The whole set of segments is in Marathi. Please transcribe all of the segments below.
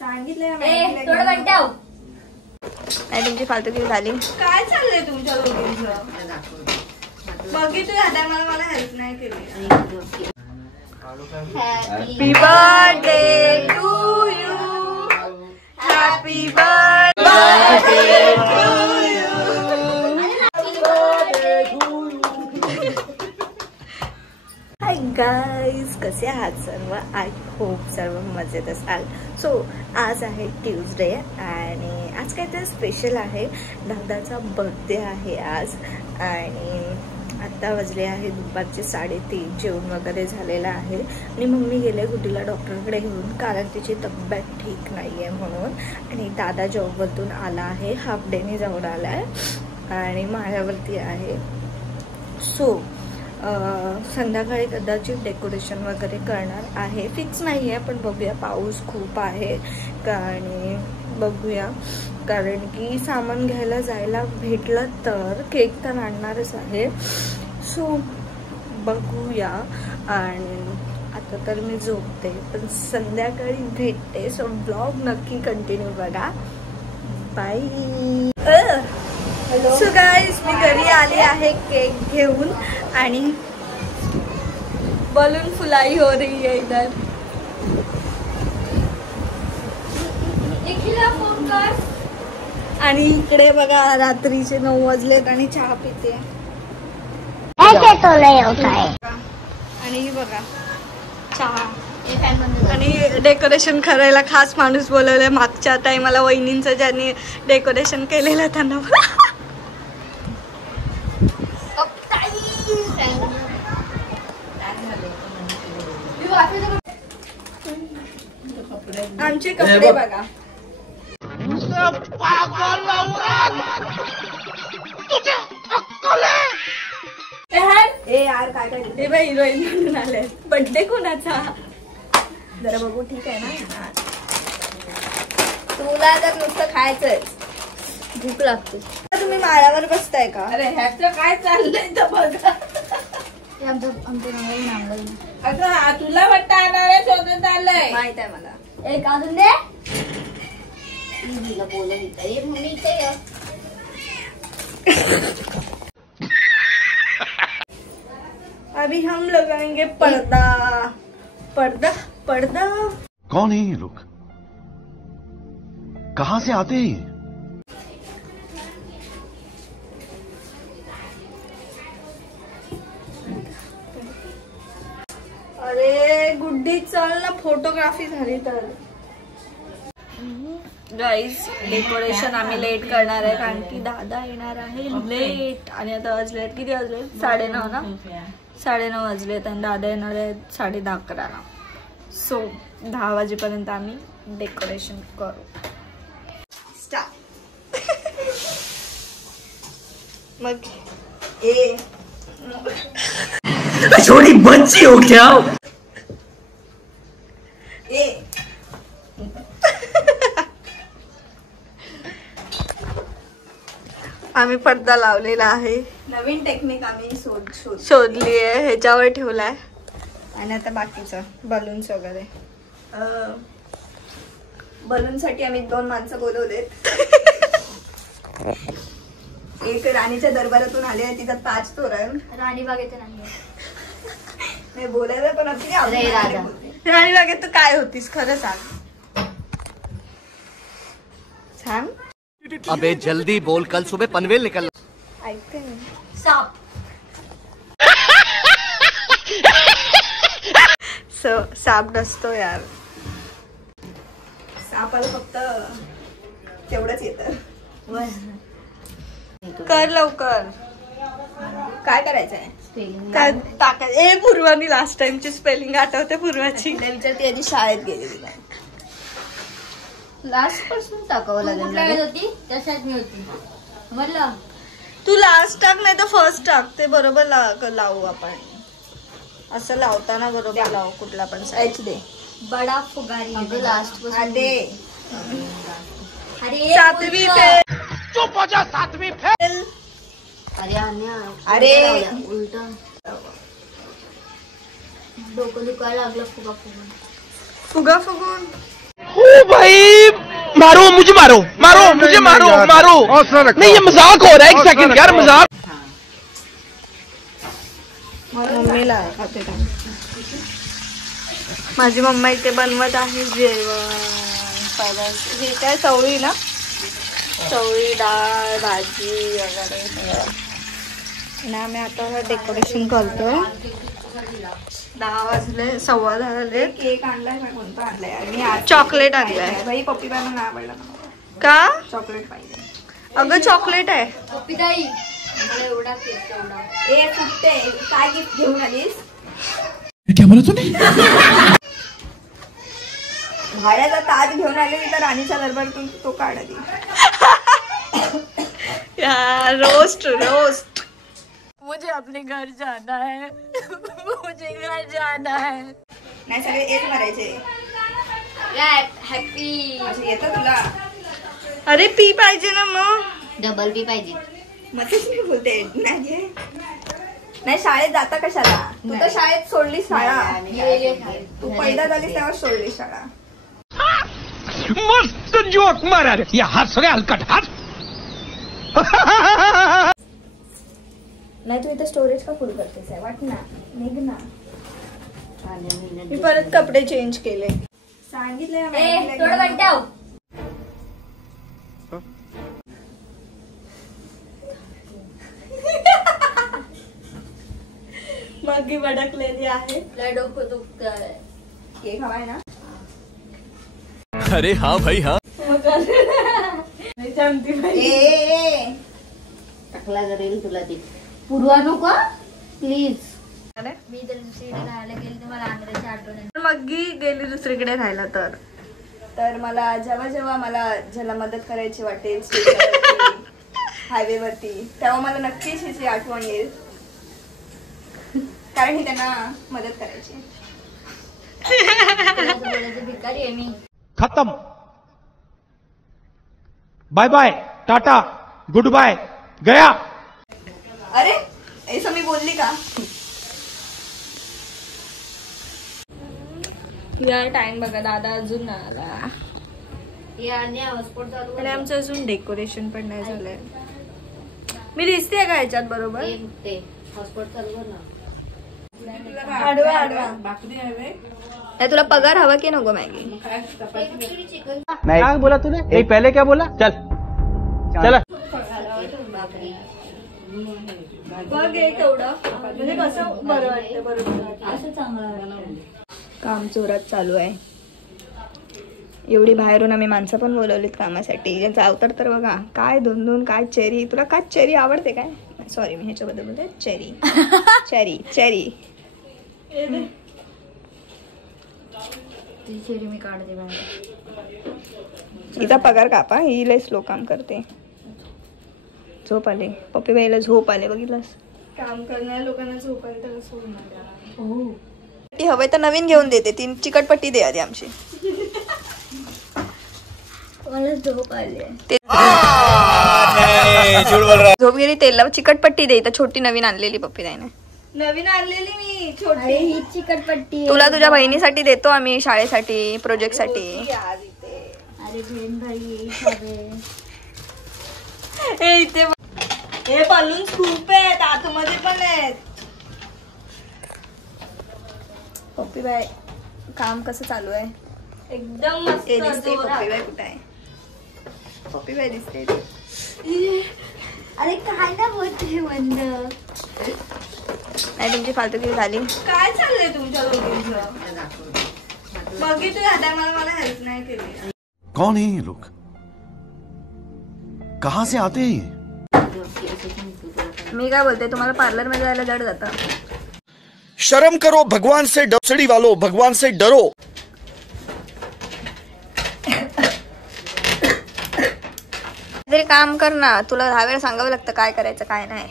सांगितलंय तुमची फालतूगिरी झाली. काय चाललंय तुमच्या दोघींचं? बघितलं आता मला हेल्प नाही केली. Happy birthday to you. Happy birthday to you. Hi guys, कसे आहात सर्व? आय होप सर्व मजेत असाल. सो आज आहे ट्यूजडे आणि आज काहीतरी स्पेशल आहे. दादाचा बर्थडे आहे आज आणि आत्ता वाजले आहे दुपारचे 3:30. जेवण वगैरे झालेलं आहे आणि मम्मी गेले गुड्डीला डॉक्टरकडे घेऊन, कारण तिची तब्येत ठीक नाही आहे म्हणून. आणि दादा जॉबवरतून आला आहे, हाफ डेने जाऊन आला आहे आणि माझ्यावरती आहे. सो संध्याकाळी कदाचित डेकोरेशन वगैरे करणार आहे. फिक्स नाही आहे पण बघूया. पाऊस खूप आहे आणि बघूया, कारण की सामान घ्यायला जायला भेटलं तर केक तर आणणारच आहे. सो बघूया. आणि आता तर मी झोपते पण संध्याकाळी भेटते. सो ब्लॉग नक्की कंटिन्यू बघा. बाय. सो गाइस, मी घरी आले आहे केक घेऊन आणि बलून फुलाई हो रही है इधर. आणि इकडे बघा रात्रीचे 9 वाजलेत आणि चहा पिते. आणि बघा चहा. आणि डेकोरेशन करायला खास माणूस बोलवलंय. मागच्या टायमाला वहिनींचं ज्यांनी डेकोरेशन केलेलं त्यांना. आमचे कपडे बघा. यार काय काय हे बाई हिरोईन म्हणून आले. बर्थडे कोणाचा जरा बघू. ठीक आहे ना, तुला जर नुसतं खायचंय, भूक लागते. तुम्ही माळावर बसताय का? अरे ह्याचं काय चाललंय तर बघा. अगं तुला वाटतं आणणार शोधत आलंय, माहित आहे मला. एक अजून दे. अभी हम लगाएंगे पर्दा. पर्दा पर्दा. कौन है ये लोग? कहां से आते हैं? अरे गुड्डी चल ना, फोटोग्राफी झाली तर. गाईज, डेकोरेशन आम्ही लेट करणार आहे कारण की दादा येणार आहे लेट. आणि आता वाजलेत किती वाजले? 9:30 ना. 9:30 वाजलेत आणि दादा येणार आहे 10:30ला. सो 10 वाजेपर्यंत आम्ही डेकोरेशन करू. स्टार्ट. मग छोटी बच्ची हो क्या? आम्ही पडदा लावलेला आहे. नवीन टेक्निक आम्ही शोधली आहे, ह्याच्यावर ठेवलाय. आणि आता बाकीचं बलून्स वगैरे. बलून साठी आम्ही 2 माणसं बोलवलेत. एक राणीच्या दरबारातून आले आहे, तिच्यात 5 तोरण. राणी बागेतून नाही बोलायला पण राणी बागेत तू काय होतीस खरं सांग. सांग. अबे जल्दी बोल, कल सुबह पनवेल निकल. ऐकते साप. साप नसतो यार. सापाला फक्त तेवढंच येतं. कर लवकर. काय करायचंय? काय टाकायचं? ए पूर्वानी लास्ट टाइमची स्पेलिंग आठवते पूर्वाची? विचारते आधी शाळेत गेली तुला. लास्ट पासून टाकावं लागेल. होती त्या शाळेत मी होती म्हटलं. तू लास्ट टाक नाही तर फर्स्ट टाक. ते बरोबर लावू आपण. असं लावताना बरोबर लावू. कुठला पण साईज दे. बडा फुगारी लास्ट पासून दे. अरे 7वी फेल. चुप हो जा, 7वीं फेल. अरे उलट डोकं दुखायला लागलं. फुगा फुगून. फुगा फुगून ओ भाई मारो मुझे, मारो मारो मुझे, मारो मारो। नहीं ये मजाक हो रहा है, एक सेकंड यार, मजाक। मम्मीला खाते का माझी मम्मा इथे बनवत आहे जेवण. हे काय चवळी ना, चवळी डाळ भाजी वगैरे. आणि आम्ही आता डेकोरेशन करतोय. 10 वाजले, 10:15 झाले. केक आणलाय का, कोणता आणलाय? आणि चॉकलेट आणलाय भाई. पप्पी बाय मला आवडला का, चॉकलेट पाहिजे. अगं चॉकलेट आहे पप्पी ताई, मला एवढा केक तेवढा. ए कुठे काय गिफ्ट घेऊन आलीस? क्या बोला तूने? भाड्याचा ताज घेऊन आले तर राणीच्या दरबारातून तो काढली. यार रोस्ट रोस्ट. मुझे अपने घर जाना है, मुझे घर जाना है. नाही सगळे एक मारायचे. हॅपी येतं तुला? अरे पी पाहिजे ना मग. डबल बी पाहिजे. मग तेच मी बोलते. नाही शाळेत जाता कशाला? तू तर शाळेत सोडली शाळा. तू पैदा झालीस तेव्हा सोडली शाळा. मस्त जोक मारा रे, या हस रे हलकट हस. नाही तू इथे स्टोरेज का फुल करतेस आहे? वाट ना, निघ ना. मी परत कपडे चेंज केले. सांगितलंय थोडं घंटाव. मग्गी भडकलेली आहे. डोकं दुखतंय. केक हवाय ना? अरे हाँ भाई हाँ. टाकला करेल तुला ते. पूर्वा नको प्लीज. मी तर दुसरीकडे राहायला गेली तर मला आंध्राची आठवण येते. मग्गी गेली दुसरीकडे राहायला तर मला जेव्हा मला ज्याला मदत करायची वाटेल हायवे वरती, तेव्हा मला नक्कीच हिची आठवण येईल. कारण ही त्यांना मदत करायची. भिकारी आहे मी. खत्म. Bye bye, tata, good bye, गया. अरे ऐसा मी बोलली का? यार टाइम बघा, दादा अजून नाही आला. आणि हॉटस्पॉट चालू आणि आमचं अजून डेकोरेशन पण नाही झालंय. मी दिसते का याच्यात बरोबर? हॉटस्पॉट चालू कर ना. आडवा आडवा. नाही तुला पगार हवा की नको मॅगी? नहीं क्या बोला तूने? नहीं पहले क्या बोला? चल चल. बघ एक एवढं म्हणजे कसं बरं वाटतं. बरोबर असं चांगलं वाटतं. काम जोरात चालू आहे. एवढी बाहेरून आम्ही माणसं पण बोलवलीत कामासाठी. ज्यांचा अवतार तर बघा काय 2-2 काय चेरी. तुला काय चेरी आवडते काय? सॉरी मी ह्याच्याबद्दल बोलते. Cherry cherry cherry. ती चेरी मी काढते बाहेर. हिचा पगार कापा, ही लय स्लो काम करते. झोप आले पप्पी बाईला, झोप आले. बघितलंस काम करणाऱ्या लोकांना झोप आली तर कसं होणार? ती हवंय तर नवीन घेऊन देते. 3 चिकटपट्टी दे आधी आमची. मला झोप आली. झोप गेली तेल चिकटपट्टी दे. तर छोटी नवीन आणलेली पप्पी ताईने. नवीन आणलेली मी छोटी. ही चिकटपट्टी तुला तुझ्या बहिणीसाठी देतो आम्ही, शाळेसाठी प्रोजेक्ट साठी. अरे बहीण भाई इथे हे बलून खूप आहेत, आतमध्ये पण आहेत. पप्पी बाय काम कसं चालू आहे? एकदम मस्त. दिसते पप्पी बाय कुठे आहे? पप्पी बाय दिसते. अरे काय ना बोलते बंद. नाही तुमची फालतूगिरी झाली. काय चाललंय तुमच्या दोघींचं? बघितलं आता मला हेल्प नाही केली. कौन है ये लोग? कहाँ से आते हैं ये? मी काय बोलते, तुम्हाला पार्लर मध्ये जायला जड जातं. शर्म करो भगवान से, डबसड़ी वालों, भगवान से डरो. तरी काम कर ना. तुला 10 वेळा सांगावं लागतं काय करायचं काय नाही.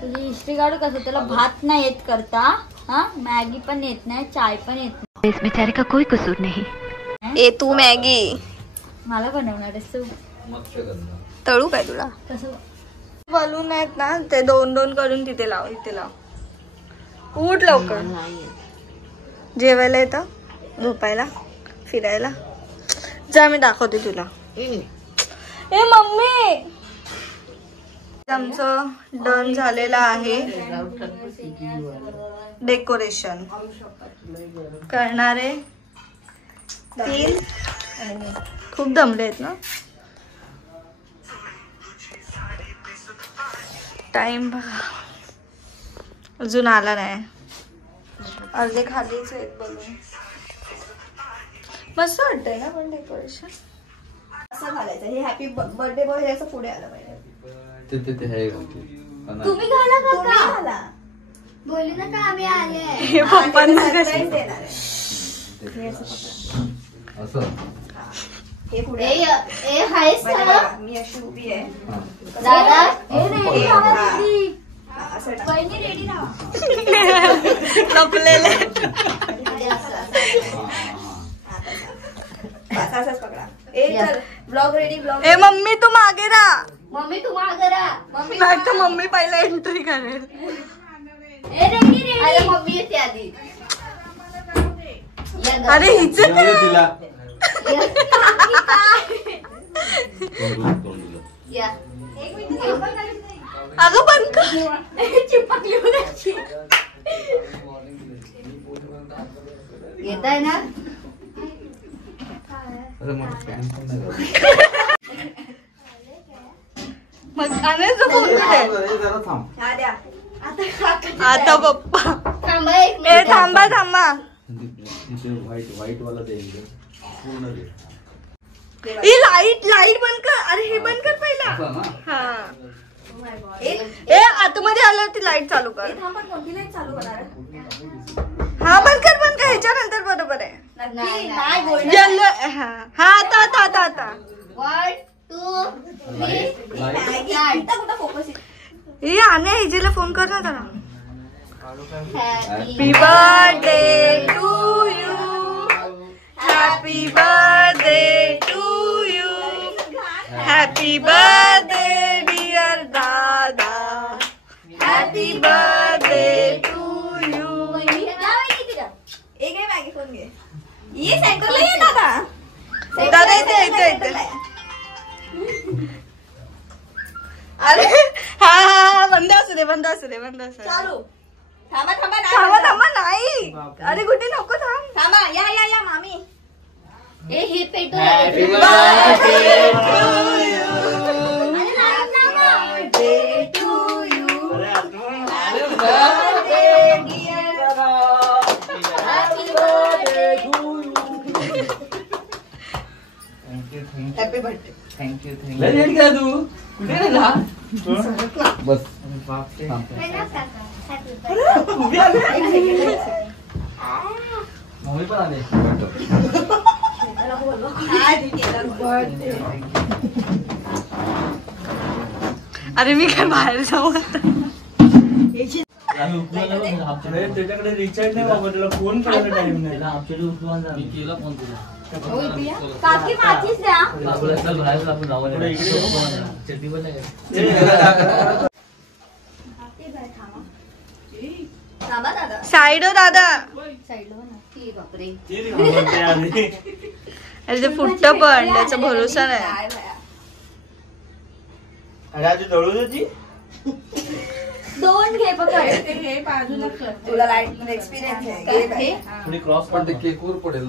तुझी हिस्ट्री काढू कसं? त्याला भात नाही येत करता, हा मॅगी पण येत नाही, चाय पण येत नाही. इस बेचारे का कोई कसूर नहीं. ए तू मॅगी मला बनवणार आहेस तू? तळू काय तुला? कसं? बलून आहेत ना ते 2-2 करून तिथे लाव. इथे लाव. उठ लवकर. जेवायला येतं, झोपायला, फिरायला. जा मी दाखवते तुला. ए मम्मी, आमचं डन झालेलं आहे. डेकोरेशन करणारे 3 आणि मी. खूप दमले आहेत ना. टाइम बघा अजून आला नाही. अर्धे खालीच आहेत बघून. मस्त वाटतंय ना पण डेकोरेशन. असं घालायचं. हे हॅपी बर्थडे बॉय असं पुढे आलं पाहिजे. तुम्ही घाला का? बोलू नका आम्ही आले. हे पप्पांना हे पुढे हायस मी अशी उभी आहे. दादा रेडी राहा. लपलेले. असंच पकडा. चल ब्लॉग रेडी. ब्लॉग. ए मम्मी तू मागे राहा. मम्मी तू मागे राहा. मम्मी नाही तर मम्मी पहिला एंट्री करेल. अरे मम्मी येते आधी. अरे हिच अगं पण चिपकली येत आहे ना. मग आणायचं फोन आता पप्पा. थांबा एक ए थांबा थांबा. ही लाईट बंद कर. अरे हे बंद कर पहिला. हा ए आतमध्ये आल्यावरती लाईट चालू कर. हा बंद कर ह्याच्यानंतर बरोबर आहे. येलो. हा आता 1 2 3 हे आणे हिजेला फोन कर ना जरा. Happy birthday to you. Happy birthday to you. Happy birthday dear dada. Happy birthday to you. एक मॅगी फोन घे. ये सेंटरला ये दादा. दादा इथे. अरे हा बंद असू दे. चालू. थांबा नाही. अरे कुठे नको थांब. थांबा. या मामी. हे पेटो. Happy birthday to you. Happy birthday dear. Happy birthday to you. Happy birthday. Thank you. Ready का तू कुठे गेला बस. मम्मी पण आले. अरे मी काय बाहेर जाऊ आता. त्याच्याकडे रिचार्ज नाही बाबा. त्याला फोन करायला टाइम नाही. मी केला फोन तुला. काकी माचीच द्या. साईड हो दादा. बापरे. अरे ते फुटतं पण त्याचा भरोसा नाही. अरे आधी दळून होती. 2 घे पकड. हे बाजूला कर. तुला लाईट एक्सपिरियन्स आहे. थोडी क्रॉस पण केक वर पडेल.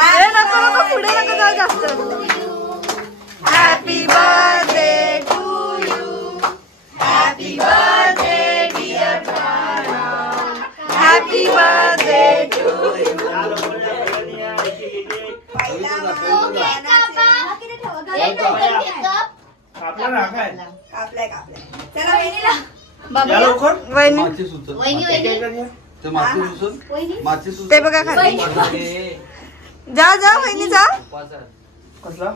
अरे नको पुढे नको जाऊ जास्त. Happy birthday to you. Happy birthday dear dada. Happy birthday to you. चला वहिनीला. ते बघा खाली. जा वहिनी जा. कसला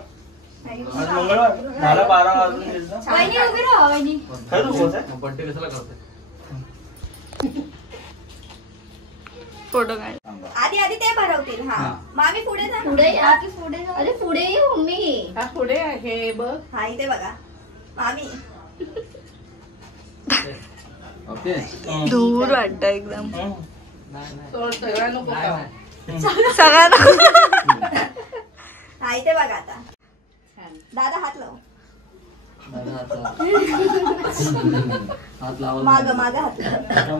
मंगळवार मला 12 वाजून गेलं. वहिनी उभी राहा. वहिनी बर्थडे कशाला करते. फोटो काढ. आधी ते भरवतील. हा मामी पुढे जा. पुढे या की पुढे. अरे पुढे ये मम्मी. हा पुढे आहे बघ. हा इथे बघा मामी. ओके. दूर वाटत एकदम. सगळा नको का. सगळ्यांना आहे ते बघा आता. दादा हात लाव. माग माग हात लाव.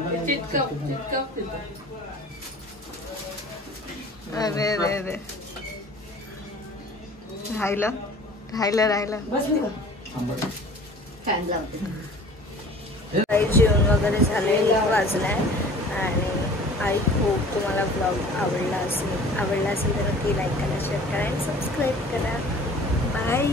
अरे रे रे राहिलं राहिलं राहिलं. जेवण वगैरे झाले वाजलाय आणि आय होप तुम्हाला ब्लॉग आवडला असेल तर नक्की लाईक करा, शेअर करा आणि सबस्क्राईब करा. बाय.